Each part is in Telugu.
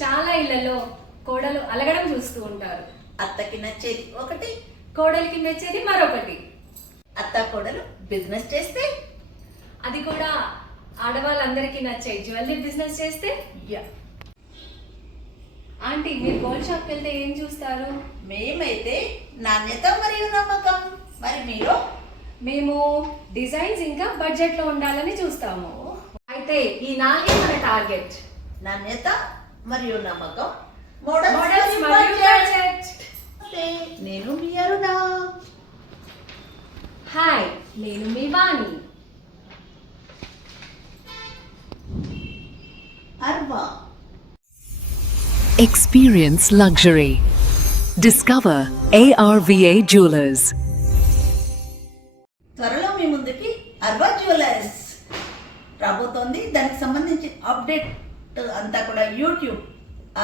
చాలా ఇళ్లలో కోడలు అలగడం చూస్తూ ఉంటారు. అత్తకి నచ్చేది ఒకటి, కోడలికి మెచ్చేది మరొకటి. అత్త కోడలు బిజినెస్ చేస్తే అది కూడా ఆడవాళ్ళందరికీ నచ్చే జ్యువెలరీ బిజినెస్ చేస్తే. ఆంటీ, మీరు గోల్డ్ షాప్కి వెళ్తే ఏం చూస్తారు? మేమైతే నాణ్యత మరియు నమ్మకం. మరి మీరు? మేము డిజైన్స్ ఇంకా బడ్జెట్ లో ఉండాలని చూస్తాము. అయితే ఈ నాలుగే మన టార్గెట్. నాణ్యత మరియు నమ్మకం, మోడల్స్ మోడల్స్ మరియు బడ్జెట్. బడ్జెట్. నేను మీ అరుణ. హాయ్, నేను మీ వాణి. అర్వా. Experience luxury. Discover ARVA Jewelers. త్వరలో మీ ముందుకి అర్వా జ్యువెలర్స్ రాబోతోంది. దానికి సంబంధించి అప్డేట్ అంతా కూడా యూట్యూబ్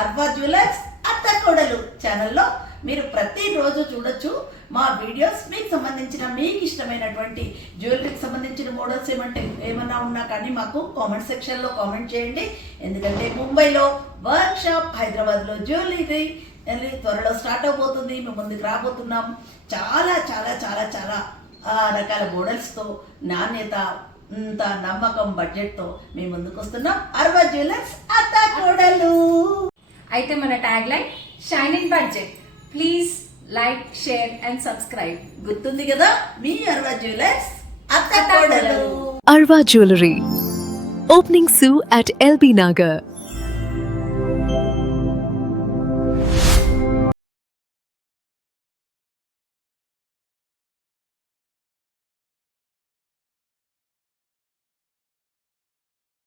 అర్వా జ్యువెలర్స్ అత్త కోడలు ఛానల్లో మీరు ప్రతిరోజు చూడొచ్చు మా వీడియోస్. మీకు సంబంధించిన మీకు ఇష్టమైనటువంటి జ్యువెలరీకి సంబంధించిన మోడల్స్ ఏమన్నా ఉన్నా కానీ మాకు కామెంట్ సెక్షన్లో కామెంట్ చేయండి. ఎందుకంటే ముంబైలో వర్క్ షాప్, హైదరాబాద్లో జ్యువెలరీ త్వరలో స్టార్ట్ అవబోతుంది. మేము ముందుకు రాబోతున్నాం. చాలా చాలా చాలా చాలా రకాల మోడల్స్తో, నాణ్యత, నమ్మకం, బడ్జెట్తో మేము ముందుకు వస్తున్నాం. అర్వా జ్యువెలర్స్ అత్త కోడలు. అయితే మన tag line shining budget. Please like, share and subscribe. గుర్తుంది కదా, మీ అర్వా జ్యువెలర్స్ అత్త కోడలు. Arva Jewelry. Opening soon at LB Nagar.